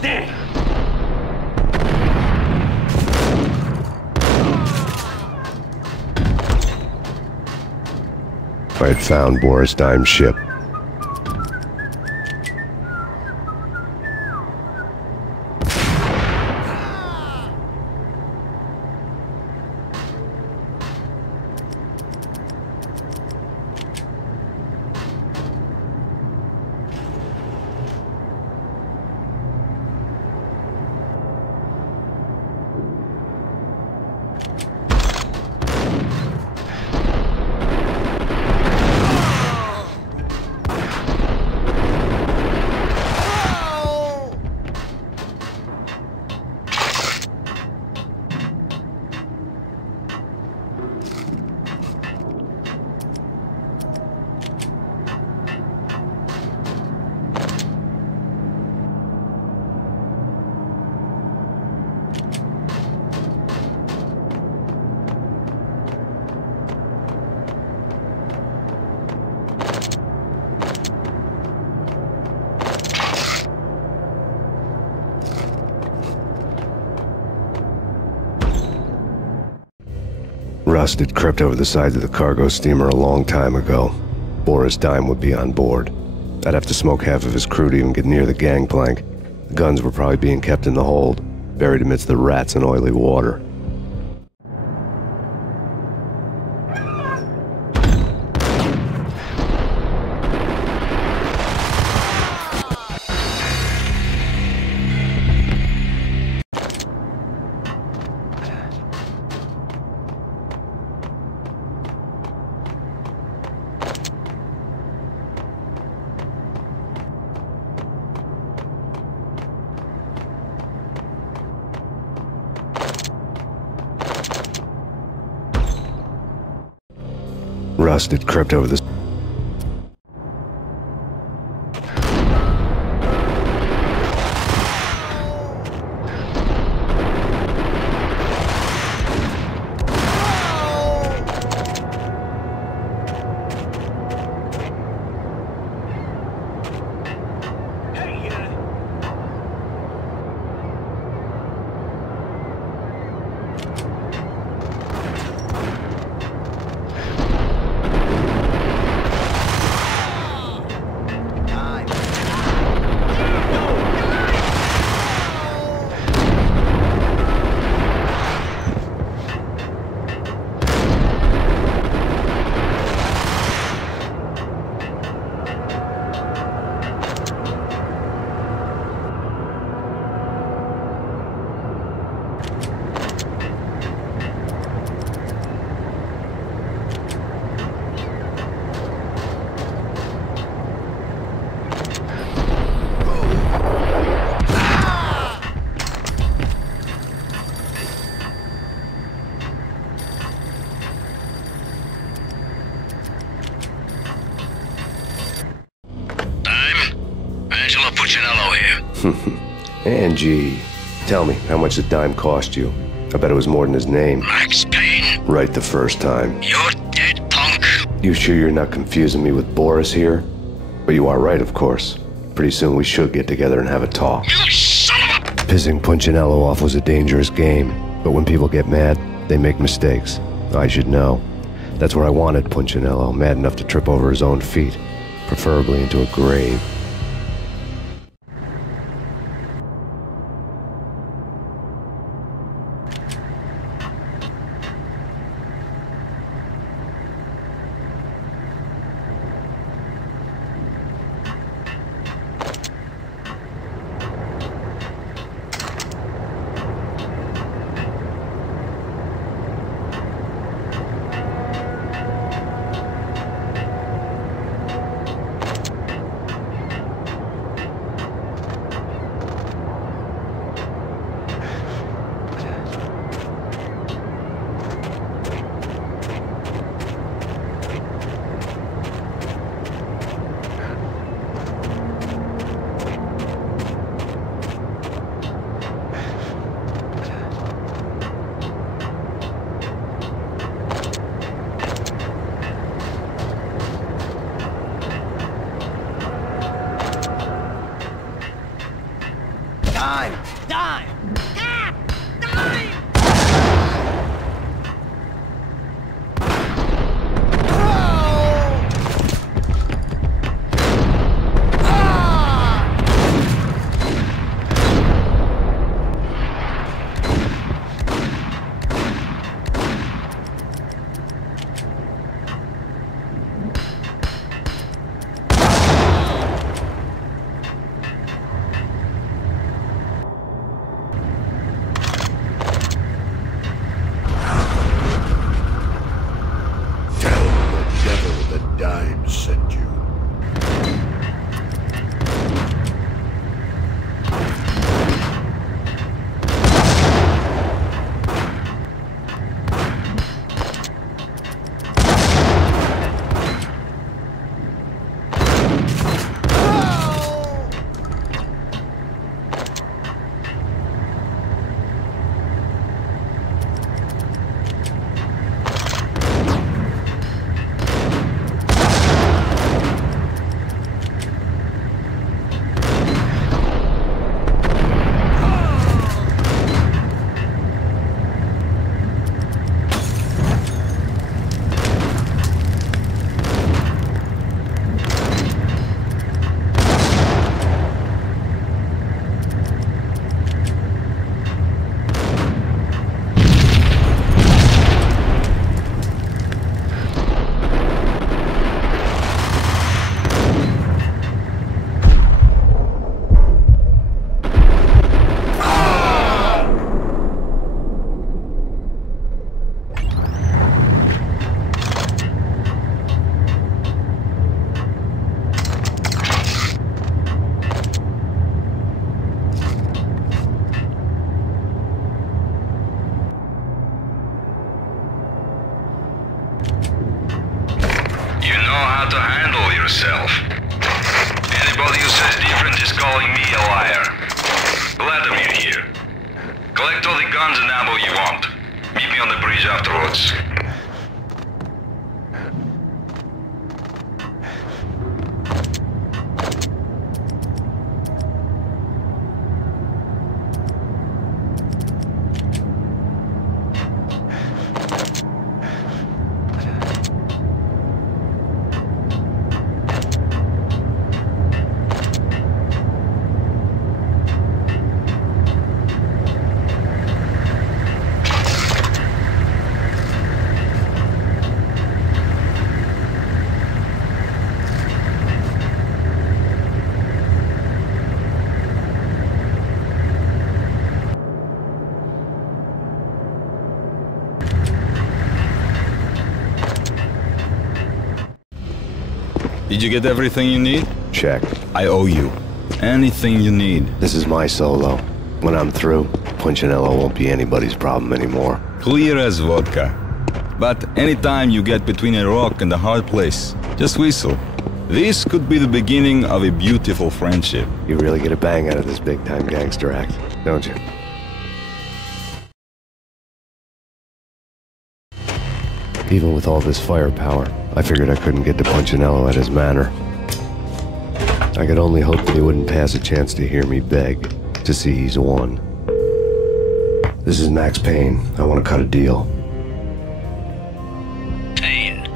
Damn! I had found Boris Dime's ship. Rust had crept over the sides of the cargo steamer a long time ago. Boris Dime would be on board. I'd have to smoke half of his crew to even get near the gangplank. The guns were probably being kept in the hold, buried amidst the rats and oily water. Rust had crept over the... Angie, tell me, how much did Dime cost you? I bet it was more than his name. Max Payne. Right the first time. You're dead, punk. You sure you're not confusing me with Boris here? But you are right, of course. Pretty soon we should get together and have a talk. You son of a... Pissing Punchinello off was a dangerous game, but when people get mad, they make mistakes. I should know. That's where I wanted Punchinello, mad enough to trip over his own feet, preferably into a grave. yourself. Anybody who says different is calling me a liar. Glad of you here. Collect all the guns and ammo you want. Meet me on the bridge afterwards. Did you get everything you need? Check. I owe you. Anything you need. This is my solo. When I'm through, Punchinello won't be anybody's problem anymore. Clear as vodka. But anytime you get between a rock and a hard place, just whistle. This could be the beginning of a beautiful friendship. You really get a bang out of this big-time gangster act, don't you? Even with all this firepower, I figured I couldn't get to Punchinello at his manor. I could only hope that he wouldn't pass a chance to hear me beg, to see he's won. This is Max Payne. I want to cut a deal. Payne,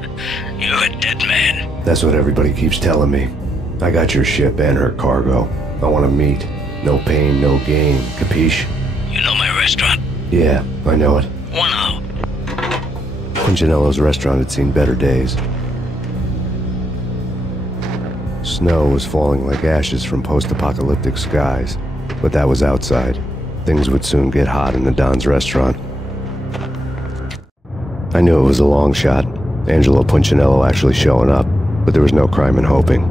you're a dead man. That's what everybody keeps telling me. I got your ship and her cargo. I want to meet. No pain, no gain. Capiche? You know my restaurant? Yeah, I know it. 1 hour. Punchinello's restaurant had seen better days. Snow was falling like ashes from post-apocalyptic skies, but that was outside. Things would soon get hot in the Don's restaurant. I knew it was a long shot, Angelo Punchinello actually showing up, but there was no crime in hoping.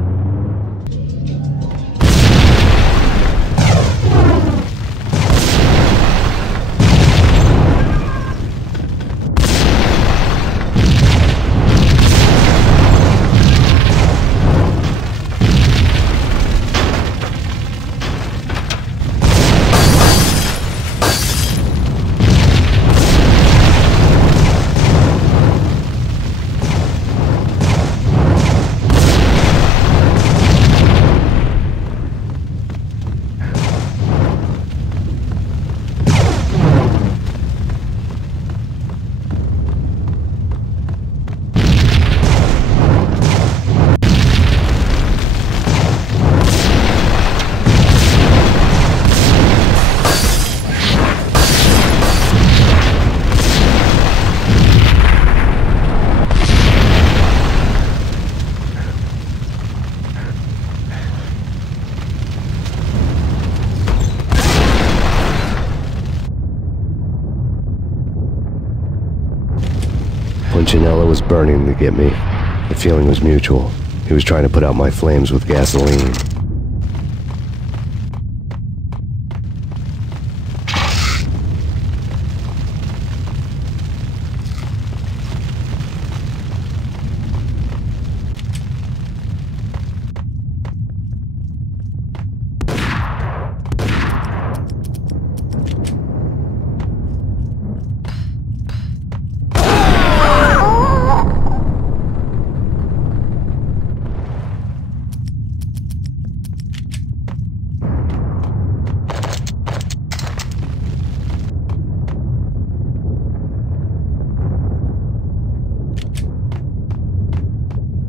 Punchinello was burning to get me. The feeling was mutual. He was trying to put out my flames with gasoline.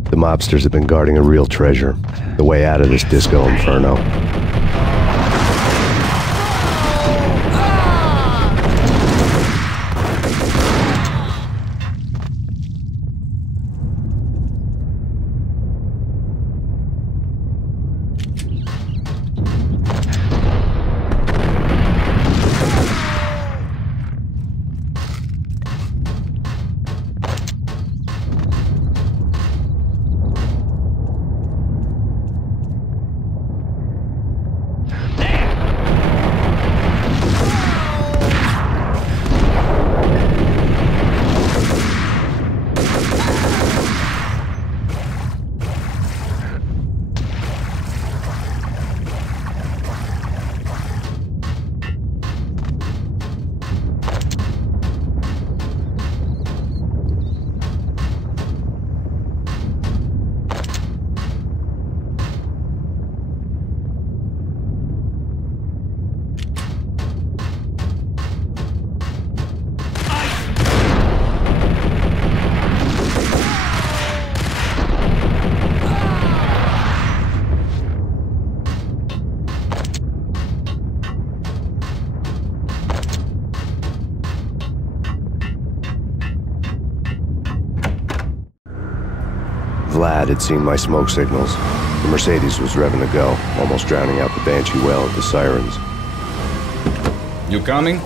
The mobsters have been guarding a real treasure, the way out of this disco inferno. Vlad had seen my smoke signals. The Mercedes was revving to go, almost drowning out the Banshee wail of the sirens. You coming?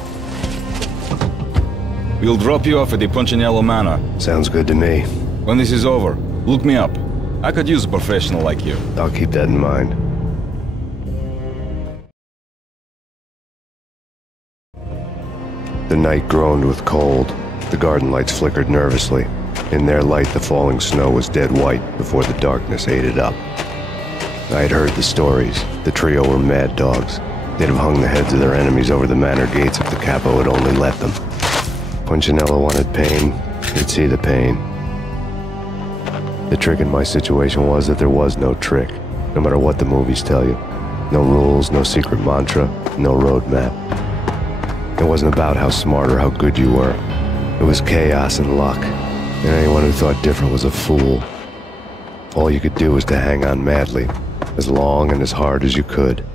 We'll drop you off at the Punchinello Manor. Sounds good to me. When this is over, look me up. I could use a professional like you. I'll keep that in mind. The night groaned with cold. The garden lights flickered nervously. In their light, the falling snow was dead white before the darkness ate it up. I had heard the stories. The trio were mad dogs. They'd have hung the heads of their enemies over the manor gates if the capo had only let them. Punchinello wanted pain. He'd see the pain. The trick in my situation was that there was no trick, no matter what the movies tell you. No rules, no secret mantra, no roadmap. It wasn't about how smart or how good you were. It was chaos and luck. And anyone who thought different was a fool. All you could do was to hang on madly, as long and as hard as you could.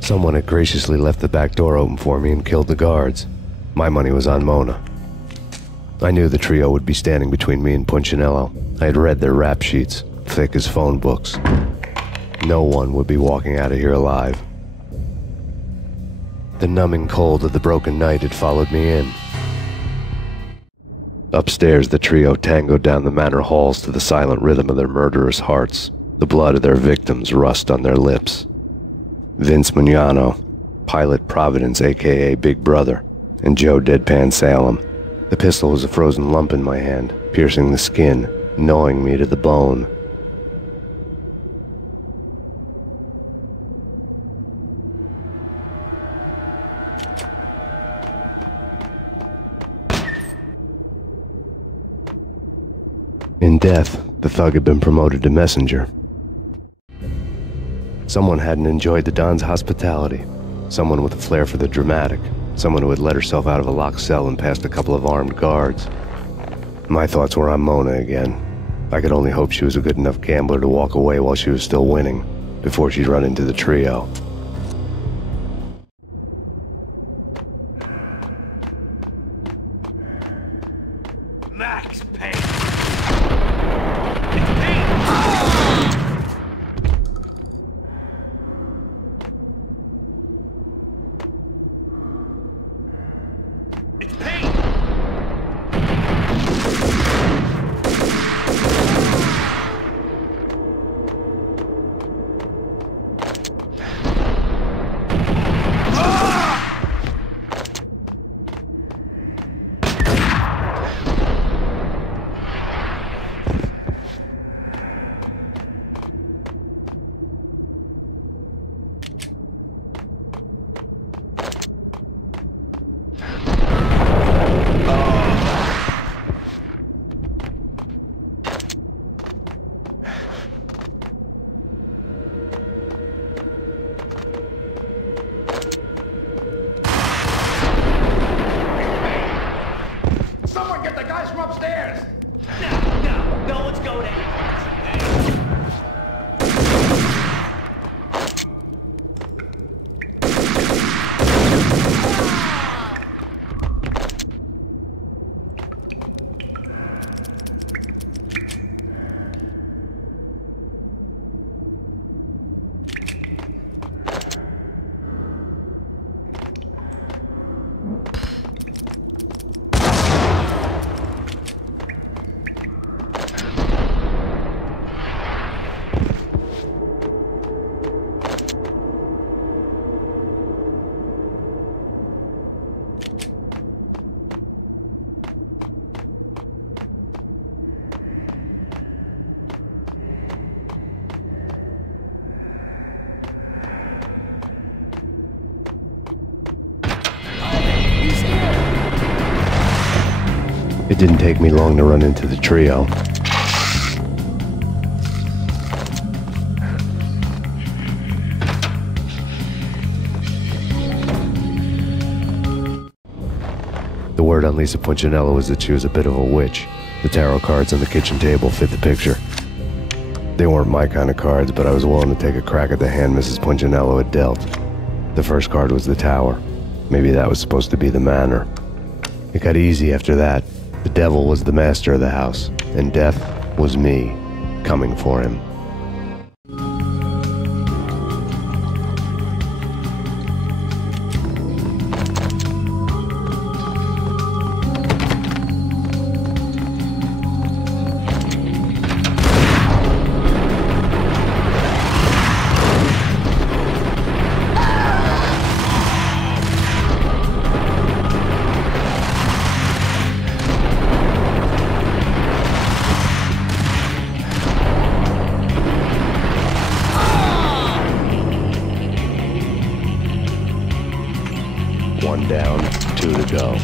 Someone had graciously left the back door open for me and killed the guards. My money was on Mona. I knew the trio would be standing between me and Punchinello. I had read their rap sheets, thick as phone books. No one would be walking out of here alive. The numbing cold of the broken night had followed me in. Upstairs, the trio tangoed down the manor halls to the silent rhythm of their murderous hearts, the blood of their victims rust on their lips. Vince Mugnano, Pilot Providence aka Big Brother, and Joe Deadpan Salem. The pistol was a frozen lump in my hand, piercing the skin, gnawing me to the bone. In death, the thug had been promoted to messenger. Someone hadn't enjoyed the Don's hospitality. Someone with a flair for the dramatic. Someone who had let herself out of a locked cell and past a couple of armed guards. My thoughts were on Mona again. I could only hope she was a good enough gambler to walk away while she was still winning, before she'd run into the trio. Max Payne! It's Payne! It didn't take me long to run into the trio. The word on Lisa Punchinello was that she was a bit of a witch. The tarot cards on the kitchen table fit the picture. They weren't my kind of cards, but I was willing to take a crack at the hand Mrs. Punchinello had dealt. The first card was the Tower. Maybe that was supposed to be the Manor. It got easy after that. The devil was the master of the house, and death was me, coming for him. One down, two to go.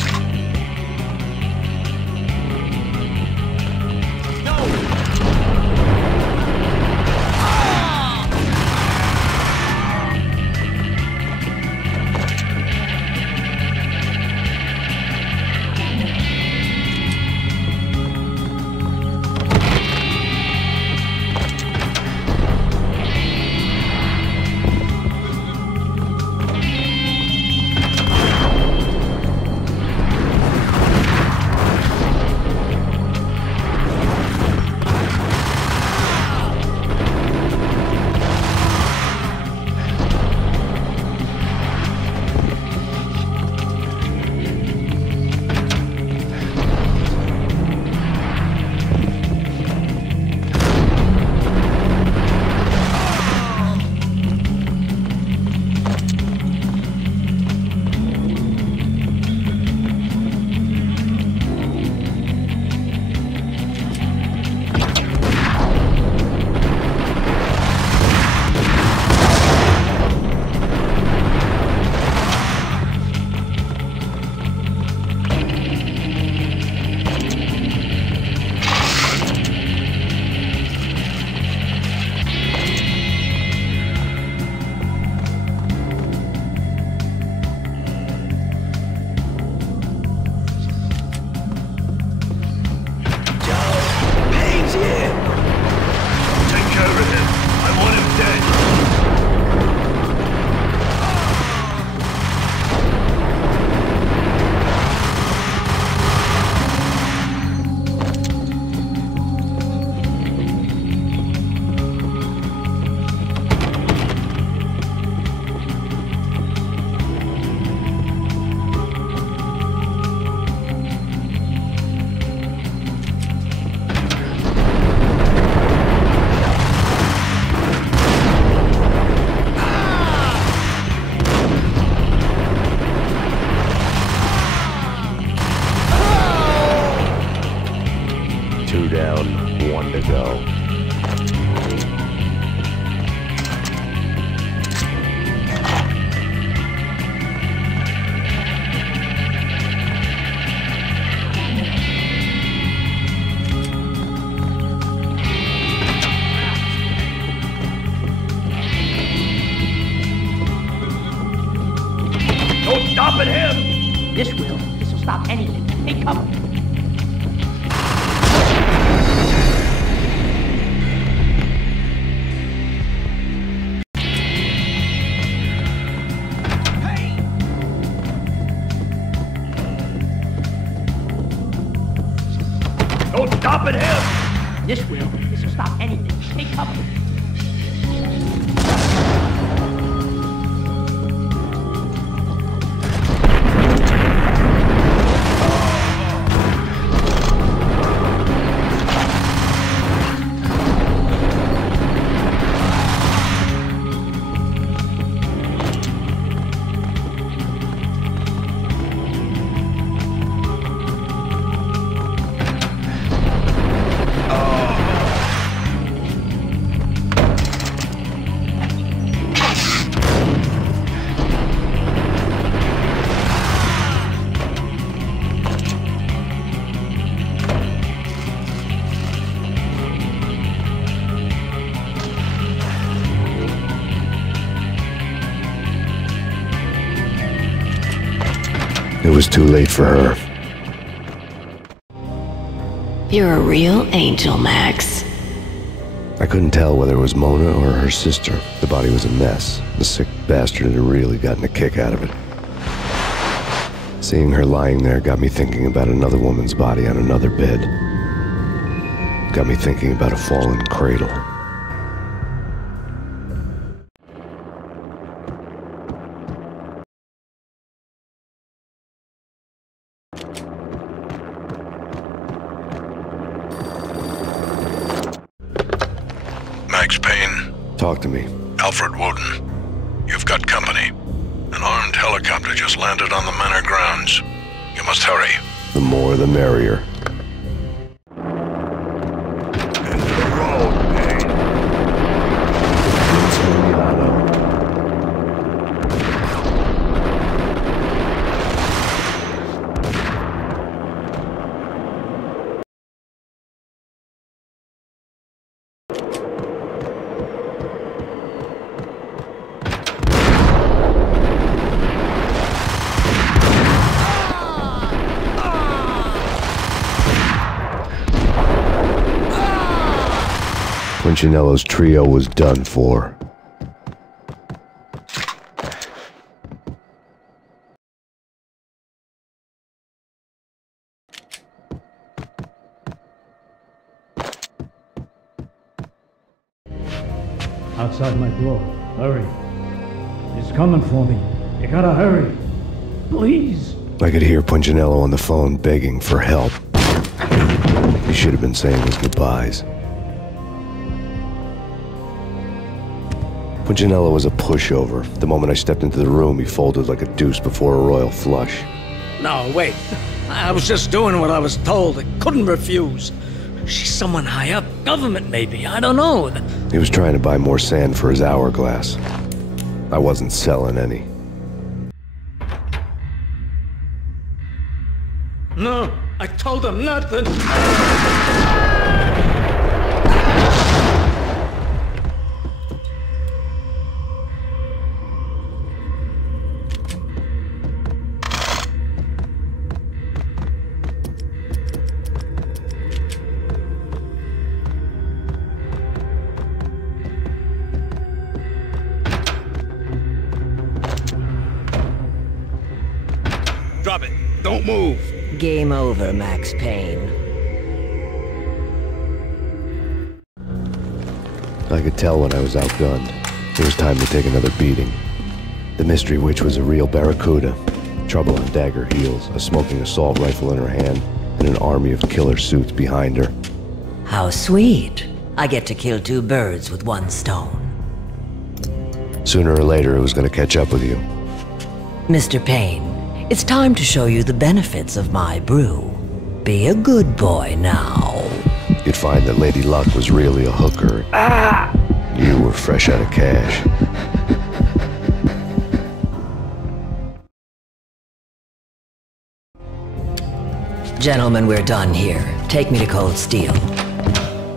Two down, one to go. Don't stop at him! This will stop anything. Take cover. Don't stop at him! This will stop anything. Take cover. was too late for her. You're a real angel, Max. I couldn't tell whether it was Mona or her sister. The body was a mess. The sick bastard had really gotten a kick out of it. Seeing her lying there got me thinking about another woman's body on another bed. Got me thinking about a fallen cradle. Max Payne. Talk to me. Alfred Woden. You've got company. An armed helicopter just landed on the manor grounds. You must hurry. The more the merrier. Into the road, Payne. Punchinello's trio was done for. Outside my door. Hurry. He's coming for me. You gotta hurry. Please. I could hear Punchinello on the phone begging for help. He should have been saying his goodbyes. Punchinello was a pushover. The moment I stepped into the room, he folded like a deuce before a royal flush. No, wait. I was just doing what I was told. I couldn't refuse. She's someone high up. Government, maybe. I don't know. He was trying to buy more sand for his hourglass. I wasn't selling any. No, I told him nothing. Drop it. Don't move. Game over, Max Payne. I could tell when I was outgunned. It was time to take another beating. The mystery witch was a real barracuda. Trouble on dagger heels, a smoking assault rifle in her hand, and an army of killer suits behind her. How sweet. I get to kill two birds with one stone. Sooner or later, it was going to catch up with you. Mr. Payne, it's time to show you the benefits of my brew. Be a good boy now. You'd find that Lady Luck was really a hooker. You were fresh out of cash. Gentlemen, we're done here. Take me to Cold Steel.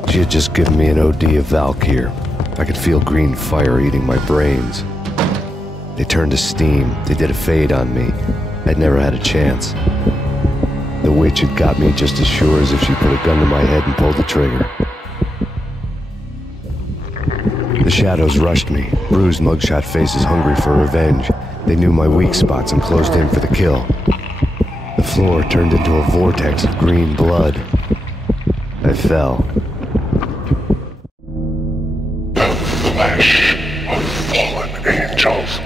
She had just given me an OD of Valkyr. I could feel green fire eating my brains. They turned to steam. They did a fade on me. I'd never had a chance. The witch had got me just as sure as if she put a gun to my head and pulled the trigger. The shadows rushed me, bruised mugshot faces hungry for revenge. They knew my weak spots and closed in for the kill. The floor turned into a vortex of green blood. I fell. The flesh of fallen angels.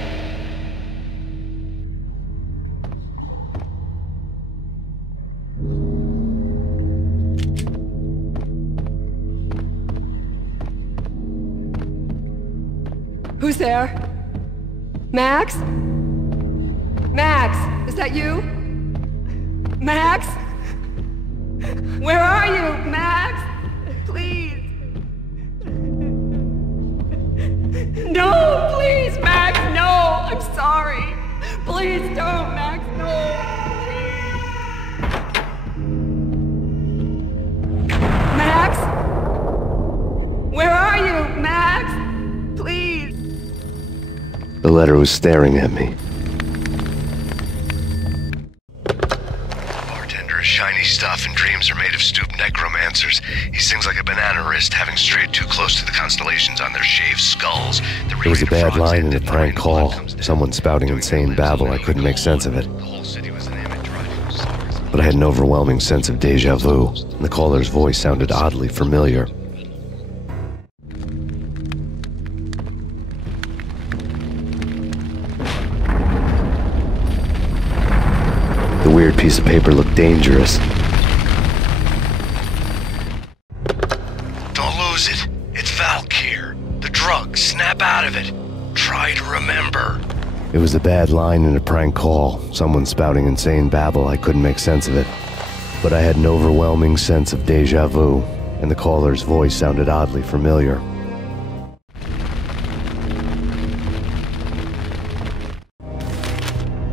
Who's there? Max? Max, is that you? Max? Where are you, Max? Please. No, please, Max, no. I'm sorry. Please don't, Max, no. Max? Where are you, Max? Please. The letter was staring at me. necromancers. He sings like a banana wrist, having strayed too close to the constellations on their shaved skulls. It was a bad line in a prank call. Someone spouting insane babble. I couldn't make sense of it. But I had an overwhelming sense of déjà vu, and the caller's voice sounded oddly familiar. The weird piece of paper looked dangerous. Don't lose it. It's Valk here. The drug. Snap out of it. Try to remember. It was a bad line in a prank call. Someone spouting insane babble. I couldn't make sense of it. But I had an overwhelming sense of déjà vu, and the caller's voice sounded oddly familiar.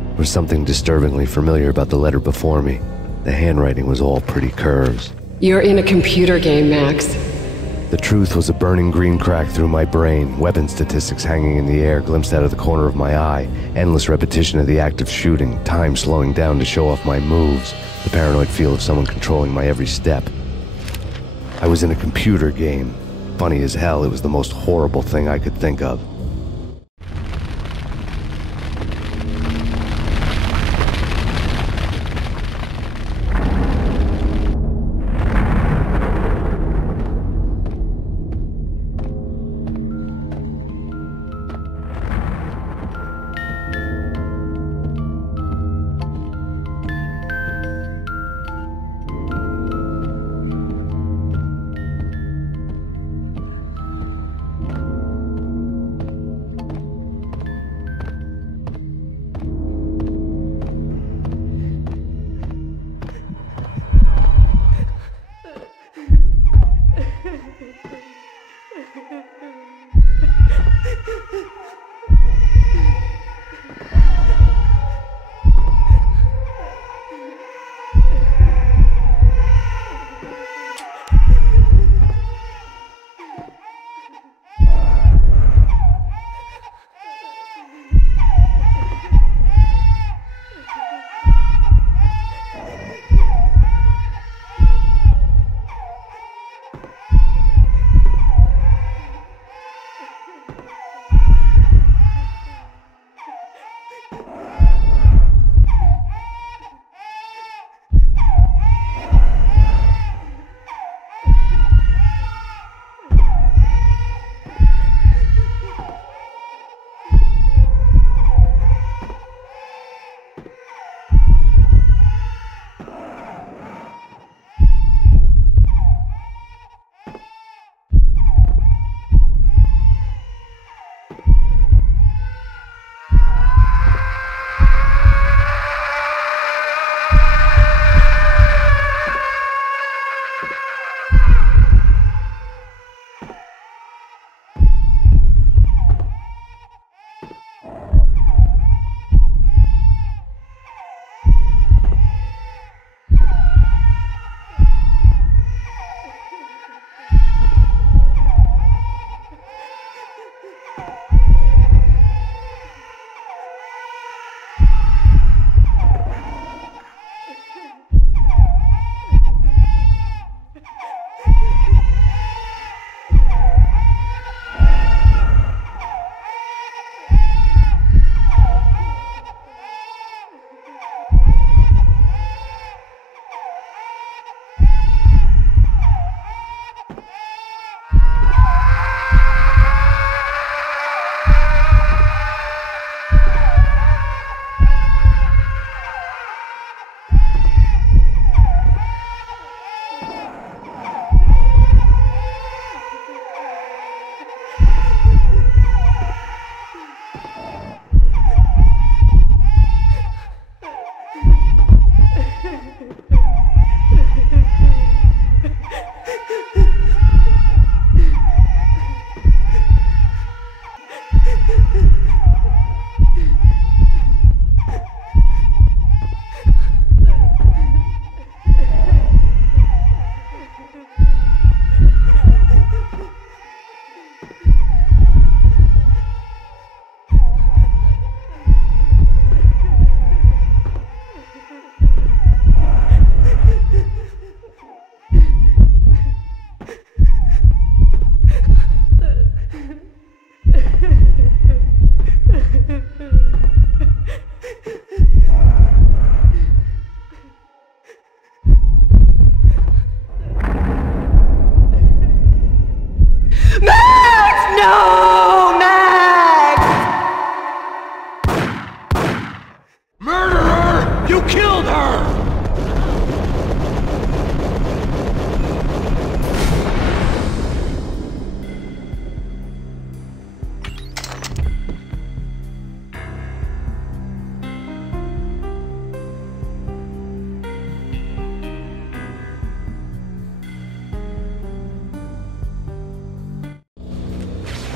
There was something disturbingly familiar about the letter before me. The handwriting was all pretty curves. You're in a computer game, Max. The truth was a burning green crack through my brain, weapon statistics hanging in the air, glimpsed out of the corner of my eye, endless repetition of the act of shooting, time slowing down to show off my moves, the paranoid feel of someone controlling my every step. I was in a computer game. Funny as hell, it was the most horrible thing I could think of.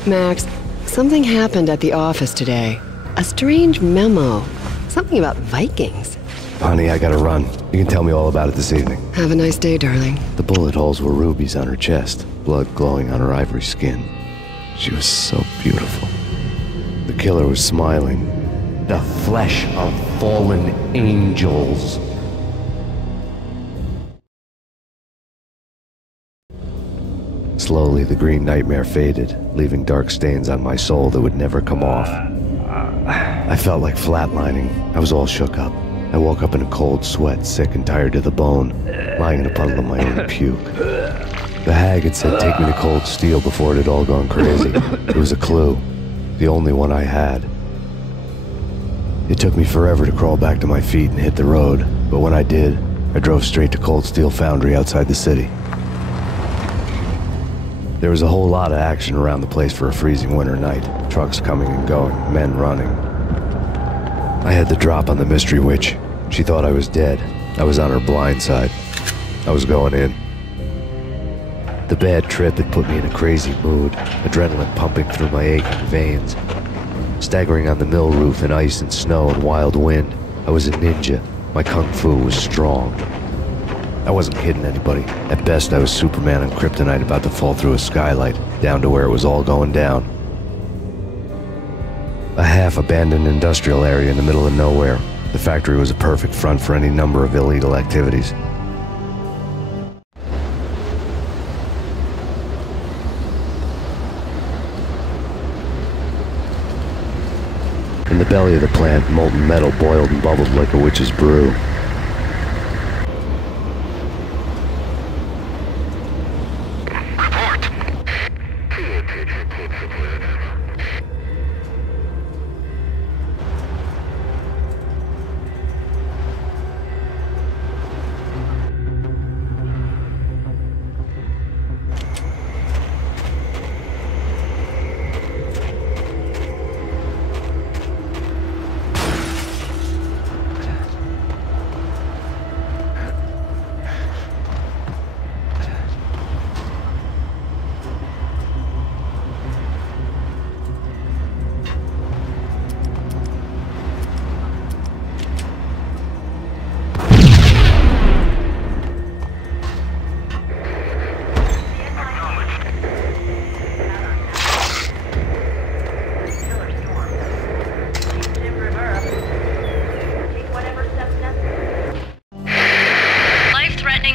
Max, something happened at the office today. A strange memo. Something about Vikings. Honey, I gotta run. You can tell me all about it this evening. Have a nice day, darling. The bullet holes were rubies on her chest, blood glowing on her ivory skin. She was so beautiful. The killer was smiling. The flesh of fallen angels. Slowly, the green nightmare faded, leaving dark stains on my soul that would never come off. I felt like flatlining. I was all shook up. I woke up in a cold sweat, sick and tired to the bone, lying in a puddle of my own puke. The hag had said take me to Cold Steel before it had all gone crazy. It was a clue, the only one I had. It took me forever to crawl back to my feet and hit the road, but when I did, I drove straight to Cold Steel Foundry outside the city. There was a whole lot of action around the place for a freezing winter night. Trucks coming and going, men running. I had the drop on the mystery witch. She thought I was dead. I was on her blind side. I was going in. The bad trip had put me in a crazy mood, adrenaline pumping through my aching veins. Staggering on the mill roof in ice and snow and wild wind, I was a ninja. My kung fu was strong. I wasn't kidding anybody. At best, I was Superman on kryptonite about to fall through a skylight, down to where it was all going down. A half-abandoned industrial area in the middle of nowhere. The factory was a perfect front for any number of illegal activities. In the belly of the plant, molten metal boiled and bubbled like a witch's brew.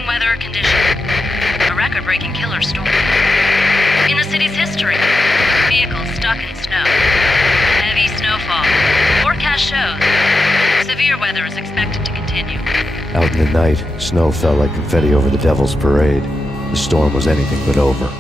Weather condition. A record-breaking killer storm. In the city's history, vehicles stuck in snow. Heavy snowfall. Forecast shows severe weather is expected to continue. Out in the night, snow fell like confetti over the Devil's Parade. The storm was anything but over.